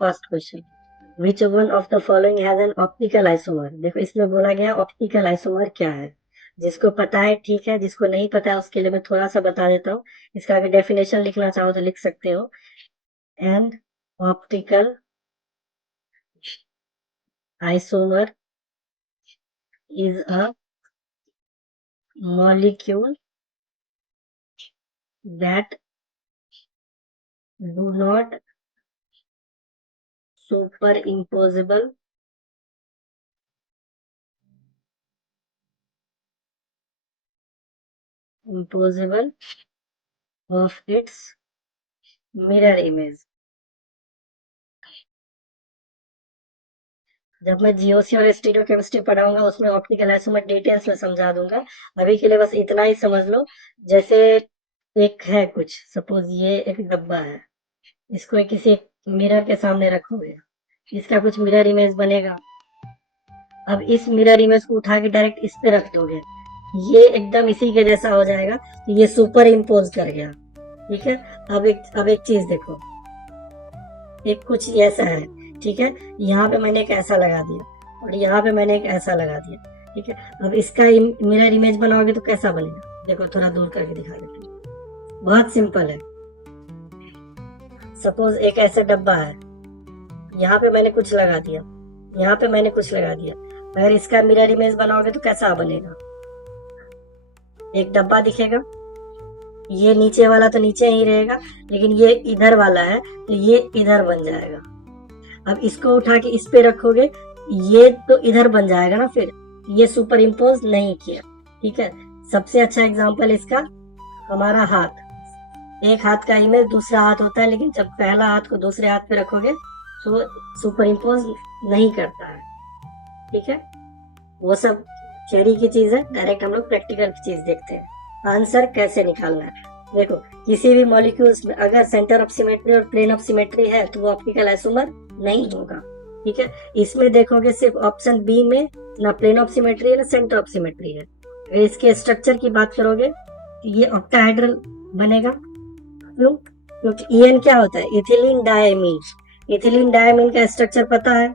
First question, which one of the following has an optical isomer. देखो इसमें बोला गया ऑप्टिकल आइसोमर क्या है, जिसको पता है ठीक है, जिसको नहीं पता है उसके लिए मैं थोड़ा सा बता देता हूँ। इसका अगर डेफिनेशन लिखना चाहो तो लिख सकते हो। An optical isomer is a molecule that do not superimposable impossible of its mirror image। जब मैं जीओसी और स्टीरियोकेमिस्ट्री पढ़ाऊंगा उसमें ऑप्टिकल आइसोमर डिटेल्स में समझा दूंगा। अभी के लिए बस इतना ही समझ लो। जैसे एक है कुछ, सपोज ये एक डब्बा है, इसको किसी मिरर के सामने रखोगे, इसका कुछ मिरर इमेज बनेगा। अब इस मिरर इमेज को उठा के डायरेक्ट इस पे रख दोगे, ये एकदम इसी के जैसा हो जाएगा, तो ये सुपर इम्पोज कर गया। ठीक है। अब एक चीज देखो, एक कुछ ऐसा है, ठीक है, यहाँ पे मैंने एक ऐसा लगा दिया और यहाँ पे मैंने एक ऐसा लगा दिया। ठीक है। अब इसका मिरर इमेज बनाओगे तो कैसा बनेगा, देखो थोड़ा दूर करके दिखा देते हैं। बहुत सिंपल है। सपोज एक ऐसा डब्बा है, यहाँ पे मैंने कुछ लगा दिया, यहाँ पे मैंने कुछ लगा दिया। अगर इसका मिरर इमेज बनाओगे तो कैसा बनेगा, एक डब्बा दिखेगा, ये नीचे वाला तो नीचे ही रहेगा, लेकिन ये इधर वाला है तो ये इधर बन जाएगा। अब इसको उठा के इस पे रखोगे, ये तो इधर बन जाएगा ना, फिर ये सुपर इम्पोज नहीं किया। ठीक है। सबसे अच्छा एग्जांपल इसका हमारा हाथ, एक हाथ का इमेज दूसरा हाथ होता है, लेकिन जब पहला हाथ को दूसरे हाथ पे रखोगे तो सुपर इम्पोज नहीं करता है। ठीक है। वो सब थ्योरी की चीज है, डायरेक्ट हम लोग प्रैक्टिकल की चीज देखते हैं। आंसर कैसे निकालना है, देखो किसी भी मॉलिक्यूल्स में अगर सेंटर ऑफ सिमेट्री और प्लेन ऑफ सिमेट्री है तो वो ऑप्टिकल आइसोमर नहीं होगा। ठीक है। इसमें देखोगे सिर्फ ऑप्शन बी में ना प्लेन ऑफ सिमेट्री है ना सेंटर ऑफ सिमेट्री है। अगर इसके स्ट्रक्चर की बात करोगे तो ये ऑक्टाहेड्रल बनेगा। क्यों? क्योंकि EN क्या होता है, इथिलीन डायमीन। इथिलीन डायमीन का स्ट्रक्चर पता है,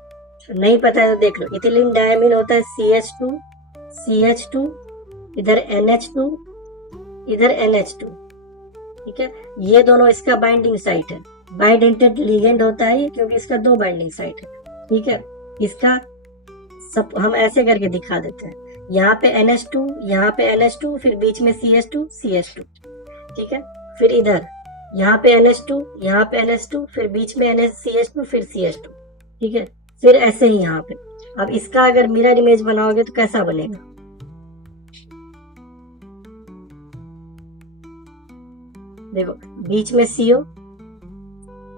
नहीं पता है तो देख लो। इथिलीन डायमीन होता है CH2 इधर NH2 इधर NH2। ठीक है। ये दोनों इसका बाइंडिंग साइट है, बाइडेंटेड लिगेंड होता है ये, क्योंकि इसका दो बाइंडिंग साइट है। ठीक है। इसका सब हम ऐसे करके दिखा देते हैं, यहाँ पे NH2 यहाँ पे NH2 फिर बीच में CH2। ठीक है। फिर इधर यहाँ पे NH2 यहाँ पे NH2 फिर बीच में CH2 फिर CH2। ठीक है। फिर ऐसे ही यहाँ पे। अब इसका अगर मिरर इमेज बनाओगे तो कैसा बनेगा, देखो बीच में CO,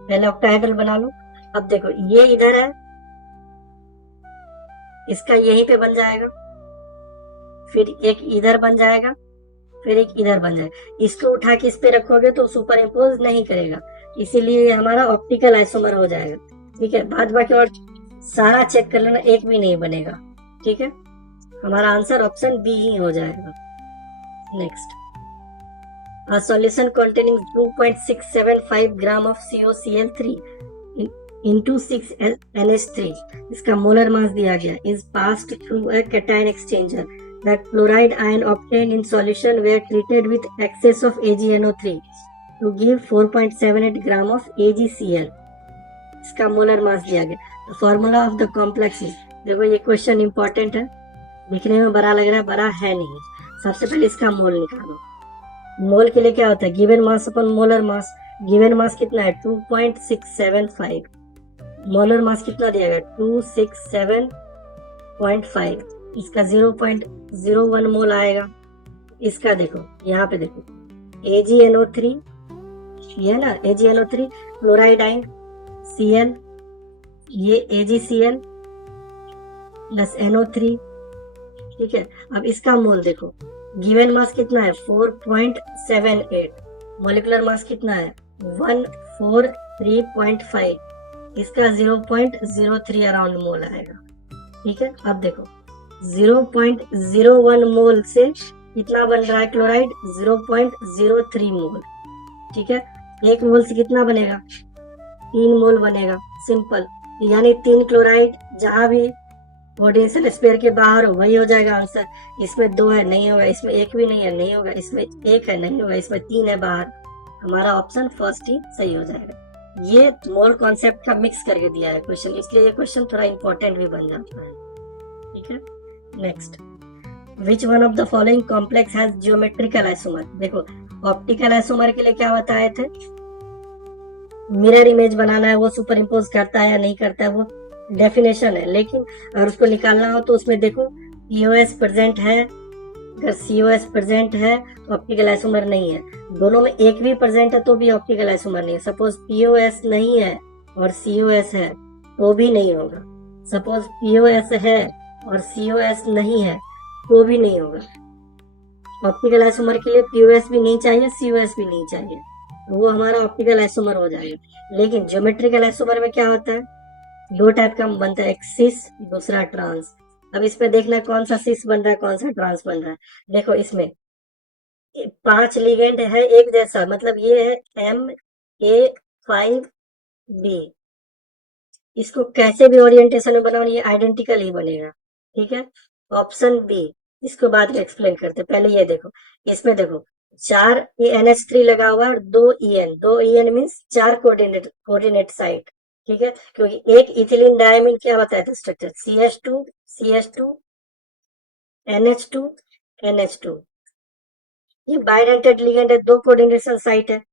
पहले ऑक्टाहेड्रल बना लो। अब देखो ये इधर है, इसका यहीं पे बन जाएगा, फिर एक इधर बन जाएगा, फिर एक इधर बन जाएगा। इसको उठा के इस पे रखोगे तो सुपर इम्पोज नहीं करेगा, इसीलिए हमारा ऑप्टिकल आइसोमर हो जाएगा। ठीक है। बाद बाकी और सारा चेक कर लेना, एक भी नहीं बनेगा। ठीक है। हमारा आंसर ऑप्शन बी ही हो जाएगा। Next, a solution containing 2.675 gram of COCl3 into 6 NH3, इसका मोलर मास दिया गया, is passed through a cation exchanger. The chloride ion obtained in solution were treated with excess of AgNO3 to give 4.78 gram of AgCl. इसका molar mass दिया गया। The formula of the complex is, देखो ये question important है, दिखने में बड़ा लग रहा है, बड़ा है नहीं। सबसे पहले इसका मोल निकालो। मोल के लिए क्या होता है, गिवन मास अपन मोलर मास। गिवन मास कितना है 2.675, मोलर मास कितना दिया गया 267.5, इसका 0.01 मोल आएगा। इसका देखो यहाँ पे देखो AgNO3, ये है ना AgNO3, क्लोराइड आयन Cl, ये AgCl प्लस NO3। ठीक है। अब इसका मोल देखो, गिवन मास कितना है 4.78, मॉलिक्यूलर मास कितना है 143.5, इसका 0.03 अराउंड मोल आएगा। ठीक है। अब देखो 0.01 मोल से कितना बन रहा है क्लोराइड, 0.03 मोल। ठीक है। एक मोल से कितना बनेगा 3 मोल बनेगा, सिंपल। यानी 3 क्लोराइड जहां भी पोटेंशियल स्फीयर के बाहर हो वही हो जाएगा आंसर। इसमें 2 है नहीं होगा, इसमें 1 भी नहीं है नहीं होगा, इसमें 1 है नहीं होगा, इसमें 3 है बाहर। हमारा ऑप्शन फर्स्ट ही सही हो जाएगा। ये मोल कॉन्सेप्ट का मिक्स करके दिया है क्वेश्चन, इसलिए ये क्वेश्चन थोड़ा इंपॉर्टेंट भी बन जाता है। ठीक है, next, which one of the following complex has geometrical isomer. देखो ऑप्टिकल आइसोमर के लिए क्या बताए थे, मिरर इमेज बनाना है, वो सुपर इम्पोज करता है या नहीं करता है वो डेफिनेशन है, लेकिन अगर उसको निकालना हो तो उसमें देखो पीओएस प्रेजेंट है, अगर सीओएस प्रेजेंट है तो ऑप्टिकल आइसोमर नहीं है, दोनों में एक भी प्रेजेंट है तो भी ऑप्टिकल आइसोमर नहीं है। सपोज पीओएस नहीं है और सीओएस है तो भी नहीं होगा, सपोज पीओएस है और सीओएस नहीं है तो भी नहीं होगा। ऑप्टिकल आइसोमर के लिए पीओएस भी नहीं चाहिए, सीओएस भी नहीं चाहिए, तो वो हमारा ऑप्टिकल आइसोमर हो जाएगा। लेकिन ज्योमेट्रिकल आइसोमर में क्या होता है, दो टाइप का बनता है, एक सिस दूसरा ट्रांस। अब इसमें देखना कौन सा सिस बन रहा है कौन सा ट्रांस बन रहा है। देखो इसमें 5 लिगेंड है एक जैसा, मतलब ये है MA5B, इसको कैसे भी ओरिएंटेशन में बनाओ ये आइडेंटिकल ही बनेगा। ठीक है, ऑप्शन बी, इसको बाद में एक्सप्लेन करते, पहले ये देखो, इसमें देखो 4 NH3 लगा हुआ है और 2 EN मीन्स 4 कोऑर्डिनेट साइट। ठीक है, क्योंकि एक इथिलीन डायमीन क्या बताया था स्ट्रक्चर, CH2 NH2 NH2, ये बाइडेंटेड लिगेंड है, 2 कोऑर्डिनेशन साइट है,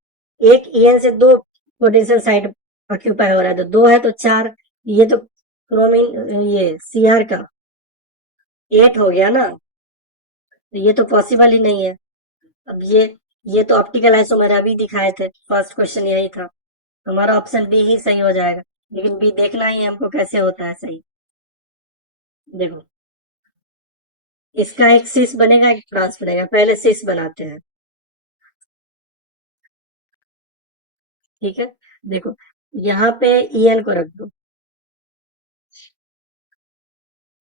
एक EN से 2 कोऑर्डिनेशन साइट ऑक्यूपाई हो रहा है, तो 2 है तो 4, ये तो क्रोमिन ये CR का 8 हो गया ना, तो ये तो पॉसिबल ही नहीं है। अब ये तो ऑप्टिकल आइसोमर अभी दिखाए थे, फर्स्ट क्वेश्चन यही था, हमारा ऑप्शन बी ही सही हो जाएगा। लेकिन बी देखना ही है हमको कैसे होता है सही। देखो इसका एक सिस बनेगा एक ट्रांस बनेगा, पहले सिस बनाते हैं। ठीक है, देखो यहाँ पे EN को रख दो,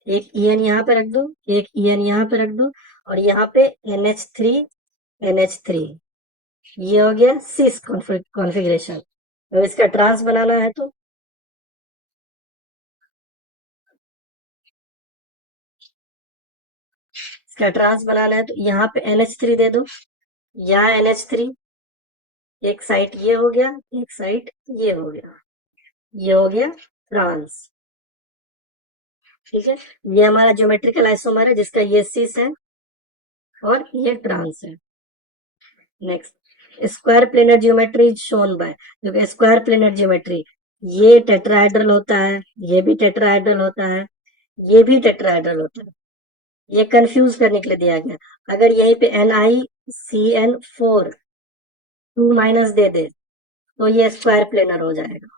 एक EN यहाँ पे रख दो, एक EN यहाँ पे रख दो, और यहाँ पे NH3 ये हो गया सिस कॉन्फ़िगरेशन। तो इसका ट्रांस बनाना है तो इसका ट्रांस बनाना है तो यहाँ पे NH3 दे दो, यहाँ NH3, एक साइड ये हो गया एक साइड ये हो गया, ये हो गया ट्रांस। ठीक है, ये हमारा ज्योमेट्रिकल आइसोमर है जिसका ये सिस है और ये ट्रांस है। Next, square planar geometry shown by, क्योंकि स्क्वायर प्लेनर ज्योमेट्री ये टेट्राहेड्रल होता है, ये भी टेट्राहेड्रल होता है, ये भी टेट्राहेड्रल होता है, ये कंफ्यूज करने के लिए दिया गया। अगर यहीं पे NiCN4 2 माइनस दे दे तो ये स्क्वायर प्लेनर हो जाएगा।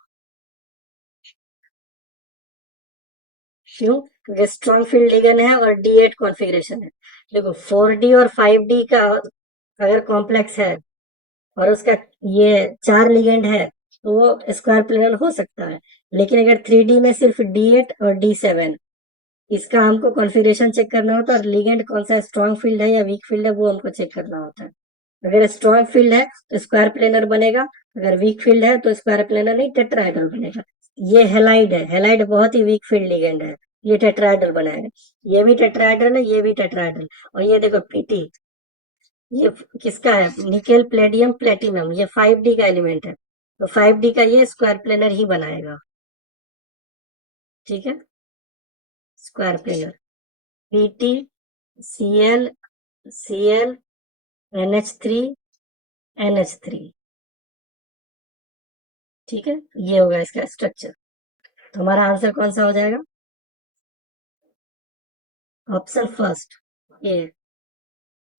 क्यों, क्योंकि स्ट्रॉन्ग फील्ड लिगेंड है और D8 कॉन्फ़िगरेशन है। देखो 4D और 5D का अगर कॉम्प्लेक्स है और उसका ये 4 लिगेंड है तो वो स्क्वायर प्लेनर हो सकता है। लेकिन अगर 3D में सिर्फ D8 और D7, इसका हमको कॉन्फ़िगरेशन चेक करना होता है और लिगेंड कौन सा स्ट्रॉन्ग फील्ड है या वीक फील्ड है वो हमको चेक करना होता है। अगर स्ट्रॉन्ग फील्ड है तो स्क्वायर प्लेनर बनेगा, अगर वीक फील्ड है तो स्क्वायर प्लेनर नहीं टेट्राहेड्रल बनेगा। ये हेलाइड है, हेलाइड बहुत ही वीक फील्ड लिगेंड है, ये टेट्राहेड्रल बनाएगा। ये भी टेट्राहेड्रल है, ये भी टेट्राहेड्रल, और ये देखो PT, ये किसका है, निकेल प्लेडियम प्लेटिनम, ये 5D का एलिमेंट है, तो 5D का ये स्क्वायर प्लेनर ही बनाएगा। ठीक है, square planar PT Cl NH3 NH3। ठीक है, ये होगा इसका स्ट्रक्चर। तो हमारा आंसर कौन सा हो जाएगा, ऑप्शन फर्स्ट ये।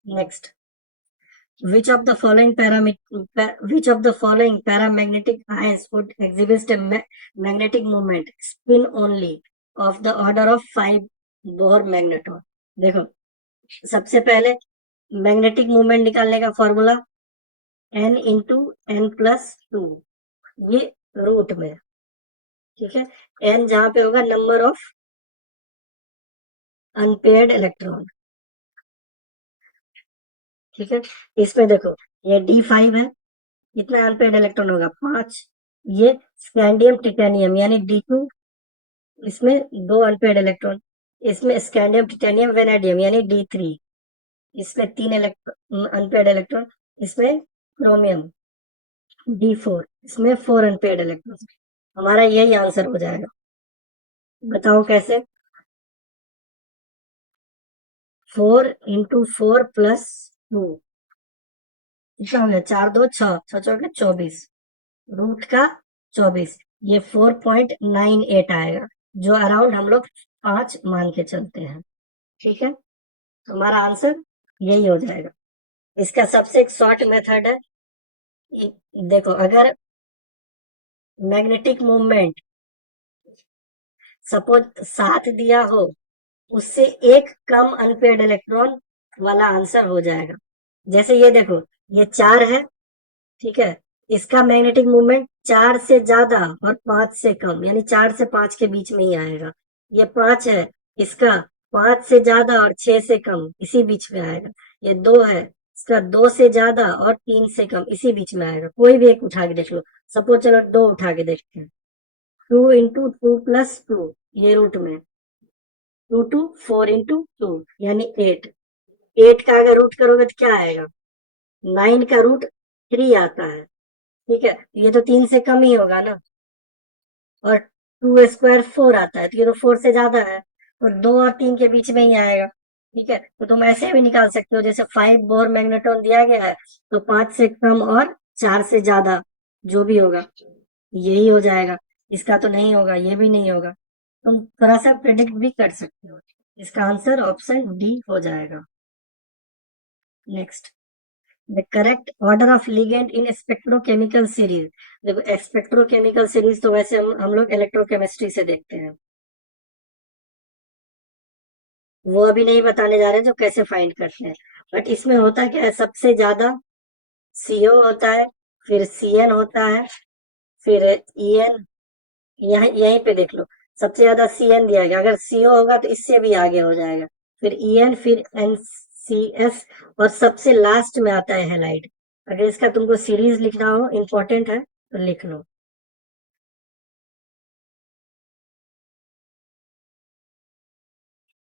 Next, which of the following paramagnetic ions would exhibit a magnetic moment spin only of the order of 5 Bohr magneton। देखो सबसे पहले मैग्नेटिक मूवमेंट निकालने का फॉर्मूला N इंटू N+2, ये रूट में। ठीक है, N जहां पे होगा नंबर ऑफ अनपेयर्ड इलेक्ट्रॉन। ठीक है, इसमें देखो ये D5 है, कितना अनपेयर्ड इलेक्ट्रॉन होगा 5, ये स्कैंडियम टिटेनियम यानी D2, इसमें 2 अनपेड इलेक्ट्रॉन। इसमें स्कैंडियम टिटेनियम वेनेडियम यानी D3, इसमें 3 इलेक्ट्रॉन अनपेड इलेक्ट्रॉन। इसमें क्रोमियम D4, इसमें 4 अनपेड इलेक्ट्रॉन। हमारा यही आंसर हो जाएगा। बताओ कैसे? 4 इंटू 4 प्लस 2 कितना हो गया? 4 2 6, 6 चौके 24, रूट का 24, ये 4.98 आएगा, जो अराउंड हम लोग 5 मान के चलते हैं। ठीक है, हमारा आंसर यही हो जाएगा। इसका सबसे एक शॉर्ट मेथड है। देखो, अगर मैग्नेटिक मूवमेंट सपोज 7 दिया हो, उससे एक कम अनपेड इलेक्ट्रॉन वाला आंसर हो जाएगा। जैसे ये देखो, ये 4 है, ठीक है, इसका मैग्नेटिक मूवमेंट 4 से ज्यादा और 5 से कम, यानी 4 से 5 के बीच में ही आएगा। ये 5 है, इसका 5 से ज्यादा और 6 से कम इसी बीच में आएगा। ये 2 है, इसका 2 से ज्यादा और 3 से कम इसी बीच में आएगा। कोई भी एक उठा के देख लो। सपोज चलो 2 उठा के देखते हैं। 2 इंटू 2 प्लस 2, ये रूट में 2 टू 4 इंटू 2 यानी 8। 8 का अगर रूट करोगे तो क्या आएगा? 9 का रूट 3 आता है। ठीक है, ये तो 3 से कम ही होगा ना। और 2 स्क्वायर 4 आता है, तो ये तो 4 से ज्यादा है, और 2 और 3 के बीच में ही आएगा। ठीक है, तो तुम ऐसे भी निकाल सकते हो, जैसे 5 बोर मैग्नेट्रॉन दिया गया है, तो 5 से कम और 4 से ज्यादा जो भी होगा यही हो जाएगा। इसका तो नहीं होगा, ये भी नहीं होगा। तुम थोड़ा सा प्रेडिक्ट भी कर सकते हो। इसका आंसर ऑप्शन डी हो जाएगा। Next, the correct order of ligand in spectrochemical series. देखो, स्पेक्ट्रोकेमिकल सीरीज तो वैसे हम लोग इलेक्ट्रोकेमिस्ट्री से देखते हैं, वो अभी नहीं बताने जा रहे जो कैसे फाइंड करते हैं। बट इसमें होता क्या है, सबसे ज्यादा CO होता है, फिर CN होता है, फिर EN। यहीं पे देख लो, सबसे ज्यादा CN दिया गया, अगर CO होगा तो इससे भी आगे हो जाएगा, फिर EN, फिर NCS, और सबसे लास्ट में आता है हेलाइड। अगर इसका तुमको सीरीज लिखना हो, इंपॉर्टेंट है तो लिख लो।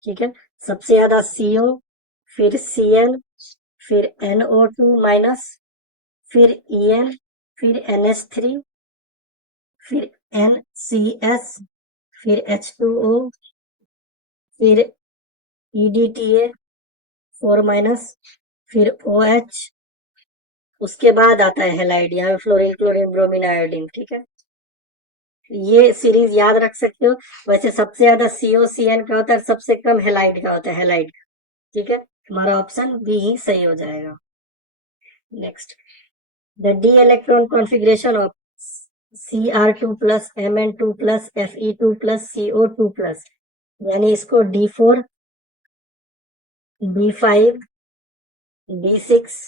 ठीक है, सबसे ज्यादा CO, फिर CN, फिर NO2 माइनस, फिर EN, फिर NH3, फिर NCS, फिर H2O, फिर EDTA 4 माइनस, फिर OH, उसके बाद आता है हेलाइड, यहाँ फ्लोरीन क्लोरीन ब्रोमीन आयोडीन। ठीक है, ये सीरीज याद रख सकते हो। वैसे सबसे ज्यादा COCN का होता है, सबसे कम हेलाइड का होता है, हेलाइड। ठीक है, हमारा ऑप्शन बी ही सही हो जाएगा। Next, the D electron configuration of Cr2 plus Mn2 plus Fe2 plus CO2 plus, यानी इसको D4, D5, D6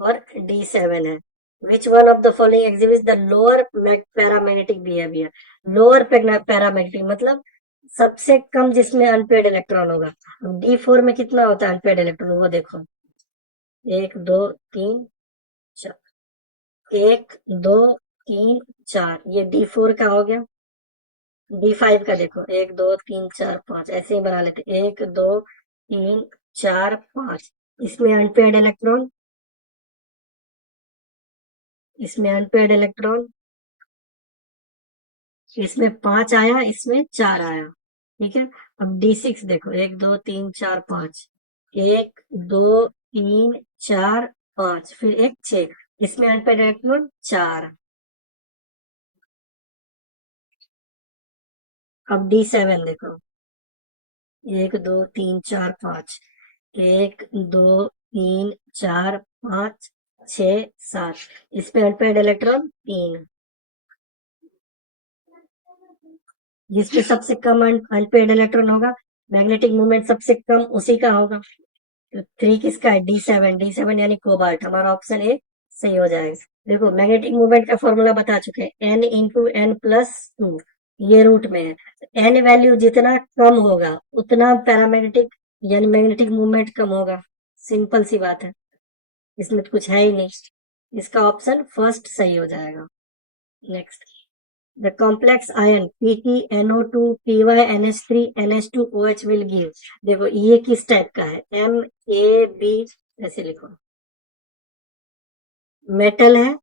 और D7 है। Which one of the following exhibits the lower paramagnetic behaviour. Lower paramagnetic मतलब सबसे कम जिसमें अनपेड इलेक्ट्रॉन होगा। D4 में कितना होता है अनपेड इलेक्ट्रॉन, वो देखो, 1 2 3 4, 1 2 3 4, ये D4 का हो गया। D5 का देखो, 1 2 3 4 5, ऐसे ही बना लेते, 1 2 3 4 5, इसमें अनपेड इलेक्ट्रॉन, इसमें अनपेड इलेक्ट्रॉन, इसमें 5 आया, इसमें 4 आया। ठीक है, अब D6 देखो, 1 2 3 4 5, 1 2 3 4 5, फिर एक 6, इसमें अनपेड इलेक्ट्रॉन 4। अब D7 देखो, 1 2 3 4 5, 1 2 3 4 5 6 7, इसमें अनपेड इलेक्ट्रॉन 3। जिसपे सबसे कम अनपेड इलेक्ट्रॉन होगा, मैग्नेटिक मूवमेंट सबसे कम उसी का होगा। तो 3 किसका है? D7 यानी कोबाल्ट। हमारा ऑप्शन ए सही हो जाएगा। देखो, मैग्नेटिक मूवमेंट का फॉर्मूला बता चुके हैं, N×N+2, ये रूट में है। N वैल्यू जितना कम होगा उतना पैरामैग्नेटिक यानी मैग्नेटिक मूवमेंट कम होगा। सिंपल सी बात है, इसमें तो कुछ है ही नहीं। इसका ऑप्शन फर्स्ट सही हो जाएगा। Next, the complex ion PtNO2 PyNH3 NH2OH will give, देखो ये किस टाइप का है, MAB ऐसे लिखो, मेटल है,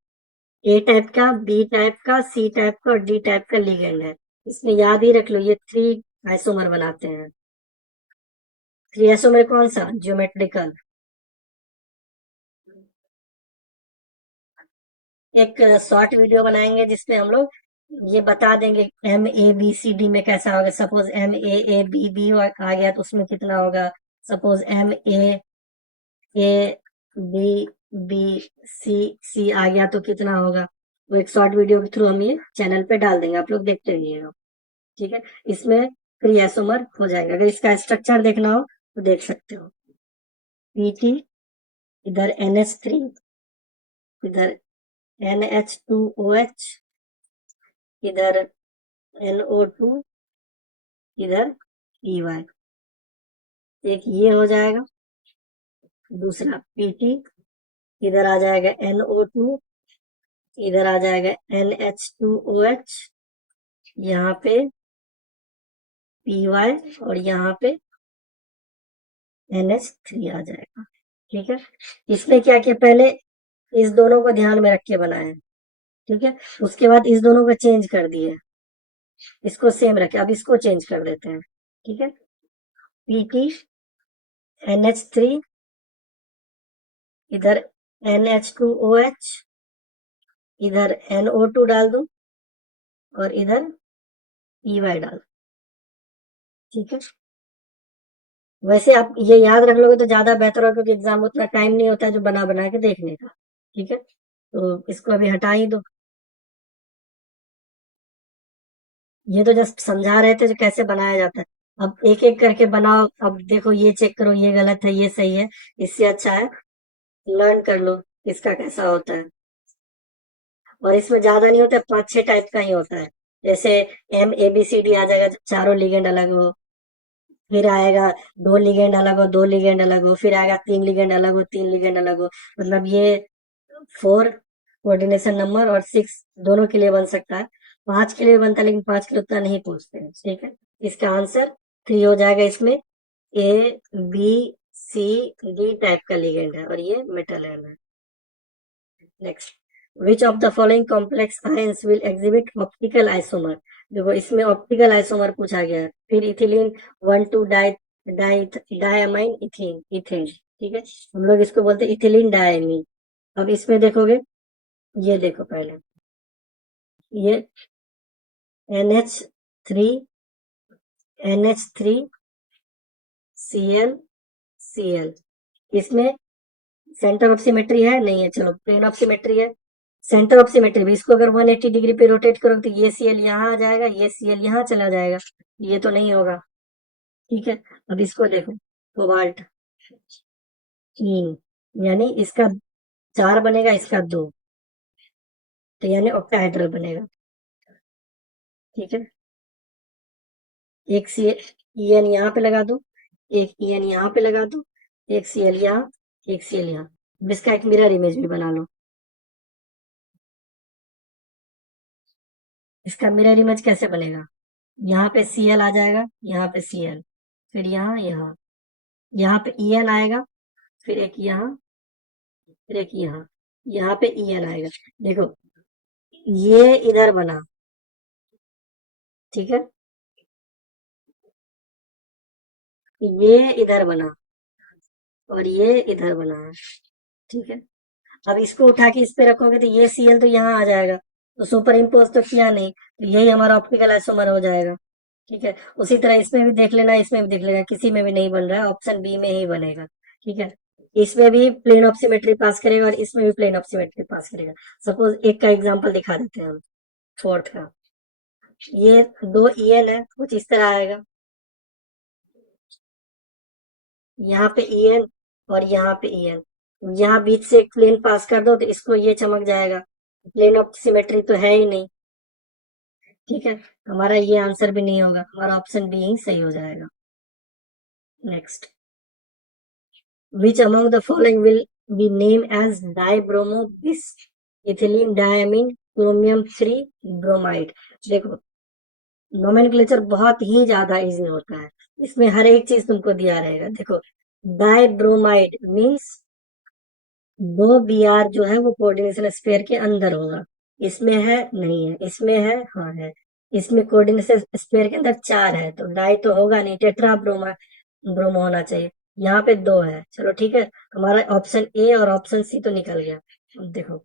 ए टाइप का, बी टाइप का, सी टाइप का और डी टाइप का लिगेंड है। इसमें याद ही रख लो ये 3 आइसोमर बनाते हैं। 3 आइसोमर कौन सा, ज्योमेट्रिकल। एक शॉर्ट वीडियो बनाएंगे जिसपे हम लोग ये बता देंगे MABCD में कैसा होगा। सपोज MAABB आ गया तो उसमें कितना होगा, सपोज MAABBC आ गया तो कितना होगा। वो एक शॉर्ट वीडियो के थ्रू हम ये चैनल पे डाल देंगे, आप लोग देखते रहिएगा, ठीक है। इसमें फ्री आइसोमर हो जाएगा। अगर इसका स्ट्रक्चर देखना हो तो देख सकते हो, PT, इधर NH3, इधर NH2OH, इधर NO2, इधर EY, एक ये हो जाएगा। दूसरा PT, इधर आ जाएगा NO2, इधर आ जाएगा NH2OH, यहाँ पे PY और यहाँ पे NH3 आ जाएगा, ठीक है। इसमें क्या किया, पहले इस दोनों को ध्यान में रख के बनाए, ठीक है। उसके बाद इस दोनों को चेंज कर दिए, इसको सेम रखे, अब इसको चेंज कर देते हैं, ठीक है। PT NH3, इधर NH2OH, इधर NO2 डाल दो और इधर EY डाल, ठीक है। वैसे आप ये याद रख लोगे तो ज्यादा बेहतर होगा, क्योंकि एग्जाम उतना टाइम नहीं होता है जो बना बना के देखने का, ठीक है। तो इसको अभी हटा ही दो, ये तो जस्ट समझा रहे थे जो कैसे बनाया जाता है। अब एक एक करके बनाओ, अब देखो ये चेक करो, ये गलत है, ये सही है। इससे अच्छा है लर्न कर लो इसका कैसा होता है। और इसमें ज्यादा नहीं होता है, 5-6 टाइप का ही होता है। जैसे MABCD आ जाएगा, चारों लिगेंड अलग हो, फिर आएगा 2 लिगेंड अलग हो, 2 लिगेंड अलग हो, फिर आएगा 3 लिगेंड अलग हो, 3 लिगेंड अलग हो। मतलब ये 4 कोऑर्डिनेशन नंबर और 6 दोनों के लिए बन सकता है, 5 के लिए बनता है, लेकिन 5 के लिए उतना नहीं पूछते हैं, ठीक है। इसका आंसर 3 हो जाएगा। इसमें ABCD टाइप का लिगेंड है और ये मेटल है। Next, which of the following complex ions will exhibit optical isomer, देखो इसमें ऑप्टिकल आइसोमर पूछा गया है। फिर ethylene 1,2 di di diamine ethane ethane, ठीक है। हम लोग इसको बोलते हैं इथिलीन डायमीन। अब इसमें देखोगे, ये देखो पहले, ये NH3 NH3 Cl, इसमें सेंटर ऑफ सिमेट्री है नहीं है, चलो प्लेन ऑफ सिमेट्री है। सेंटर ऑफ सिमेट्री भी, इसको अगर 180 डिग्री पे रोटेट करोगे तो ये Cl यहाँ आ जाएगा, ये Cl यहाँ चला जाएगा, ये तो नहीं होगा, ठीक है। अब इसको देखो, कोबाल्ट 3, यानी इसका 4 बनेगा, इसका 2, तो यानी ऑक्टाहेड्रल बनेगा, ठीक है। एक EN यहाँ पे लगा दो, एक EN यहाँ पे लगा दो, एक Cl यहाँ, एक Cl यहाँ। अब इसका एक मिरर इमेज भी बना लो। इसका मिरर इमेज कैसे बनेगा, यहाँ पे Cl आ जाएगा, यहाँ पे Cl, फिर यहाँ यहाँ, यहाँ पे EN आएगा, फिर एक यहाँ, फिर एक यहाँ, यहाँ पे EN आएगा। देखो ये इधर बना, ठीक है, ये इधर बना और ये इधर बना है, ठीक है। अब इसको उठा के इस पे रखोगे तो ये Cl तो यहाँ आ जाएगा, तो सुपर इम्पोज तो किया नहीं, तो यही हमारा ऑप्टिकल आइसोमर हो जाएगा, ठीक है। उसी तरह इसमें भी देख लेना, इसमें भी देख लेना, किसी में भी नहीं बन रहा है, ऑप्शन बी में ही बनेगा, ठीक है। इसमें भी प्लेन ऑफ सिमेट्री पास करेगा और इसमें भी प्लेन ऑफ सिमेट्री पास करेगा। सपोज एक का एग्जांपल दिखा देते हैं हम, फोर्थ का, ये 2 EN है, कुछ इस तरह आएगा, यहाँ पे EN और यहाँ पे EN, यहाँ बीच से एक प्लेन पास कर दो तो इसको ये चमक जाएगा, प्लेन ऑफ सिमेट्री तो है ही नहीं, ठीक है। हमारा ये आंसर भी नहीं होगा, हमारा ऑप्शन बी ही सही हो जाएगा। Next, which among the following will be named as dibromo bis ethylene diamine chromium 3 bromide. देखो नोमेनक्लेचर बहुत ही ज्यादा इजी होता है, इसमें हर एक चीज तुमको दिया रहेगा। देखो डाई ब्रोमाइड मीन्स दो बी आर जो है वो कोऑर्डिनेशन स्फीयर के अंदर होगा। इसमें है नहीं है, इसमें है हाँ है। इसमें कोऑर्डिनेशन स्फीयर के अंदर 4 है तो डाई तो होगा नहीं, टेट्रा ब्रोमो होना चाहिए। यहाँ पे 2 है, चलो ठीक है। हमारा ऑप्शन ए और ऑप्शन सी तो निकल गया। अब देखो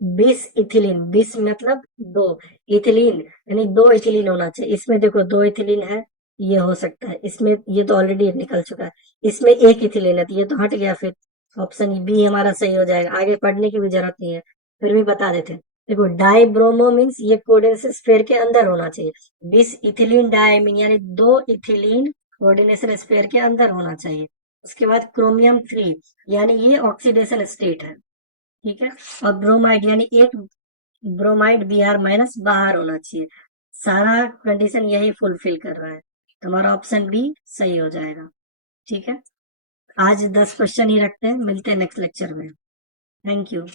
20 इथिलीन, 20 मतलब 2 इथिलीन, यानी 2 इथिलीन होना चाहिए। इसमें देखो 2 इथिलीन है, ये हो सकता है। इसमें ये तो ऑलरेडी निकल चुका है। इसमें 1 इथिलीन है तो ये तो हट गया, फिर ऑप्शन बी हमारा सही हो जाएगा। आगे पढ़ने की भी जरूरत नहीं है, फिर भी बता देते हैं। देखो डाई ब्रोमो मीन्स ये कोऑर्डिनेशन स्फीयर के अंदर होना चाहिए। 20 इथिलीन डायमीन यानी 2 इथिलीन कोऑर्डिनेशन स्फीयर के अंदर होना चाहिए। उसके बाद क्रोमियम 3 यानी ये ऑक्सीडेशन स्टेट है, ठीक है। और ब्रोमाइड यानी एक ब्रोमाइड बी आर माइनस बाहर होना चाहिए। सारा कंडीशन यही फुलफिल कर रहा है, तुम्हारा ऑप्शन बी सही हो जाएगा। ठीक है, आज 10 क्वेश्चन ही रखते हैं, मिलते हैं नेक्स्ट लेक्चर में। Thank you.